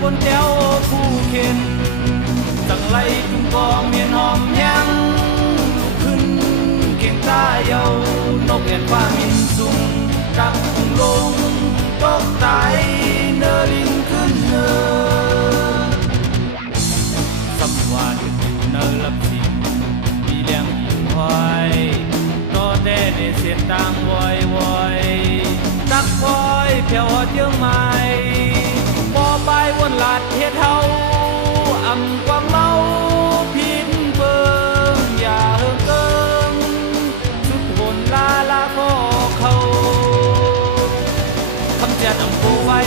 ปนแก้วผู้เข็นจังไรจุงกองเมียนหอมยังลุกขึ้นเก่งตาเยานกเอ็นฟ้ามินสูงจับคงลงตกตายเนลิงขึ้นเนอสัมวาดอยู่เนลับสิมีเลี้ยงหิ่งห้อยต่อแต่ในเสียงต่างวอยวอยตักคอยเพียวหอดเยื่อไม้พอไปวนหลาดเฮ็ดเฮาอำความเมาพินเบิงอย่าเฮิงเกิงสุดหนลาลาก็เขาคำเสียดอำโพไว้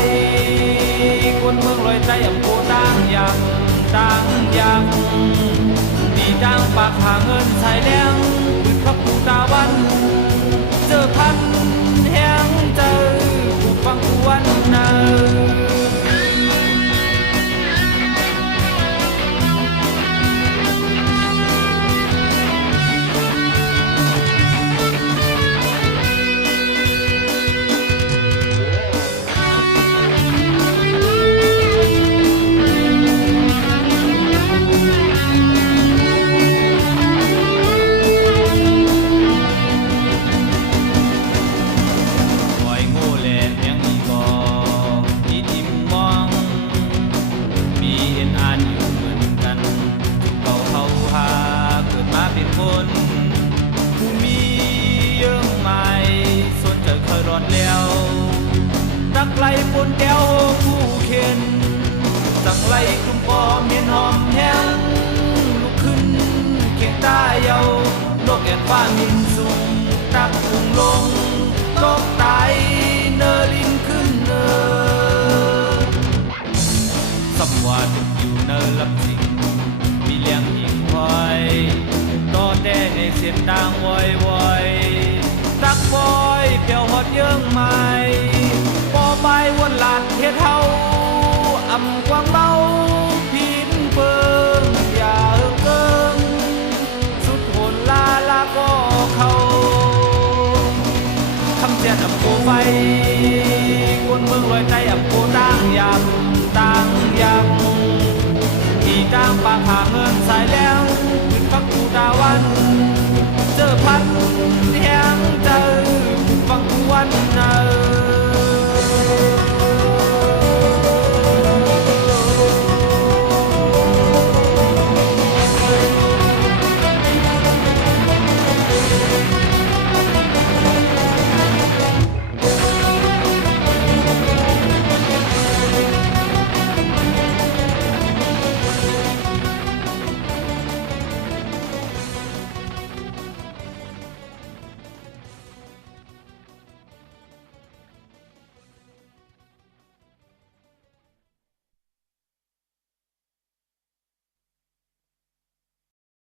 คนเมืองลอยใจอำโพต่างอย่างดีจังปากหาเงินใส่แดงบึดพักผูตาวันเจอพันแห้งเจอผู้ฟังผู้วันเนอผู้มีเยื่อใหม่ส่วนเจอเคยรอดแล้วรักไกลปนแก้วผู้เข็นสั่งไล่กลุ่มปอเมียนหอมแห้งลุกขึ้นเคียงตาเยานกแอ่นฟ้ามินสูงตักพุ่งลงตกตายเนลินขึ้นเนอสัมวาดอยู่เนลับสิงมีเลี้ยงหิ่งห้อยต่อแต่ในเสียงดังวอยวอยตักบอยเพียวหอดเยื่อไม้พอไปวนหลาดเฮ็ดเฮาอำกวางเมาพินเปิงอย่าเฮิงเกิงสุดหนลาลาก็เขาคำเสียดอำโพไว้คนเมืองลอยใจอำโพต่างอย่างที่จ้างปากหาเงินสายแล้วพักกูตาวันเจอพันแห้งเจอ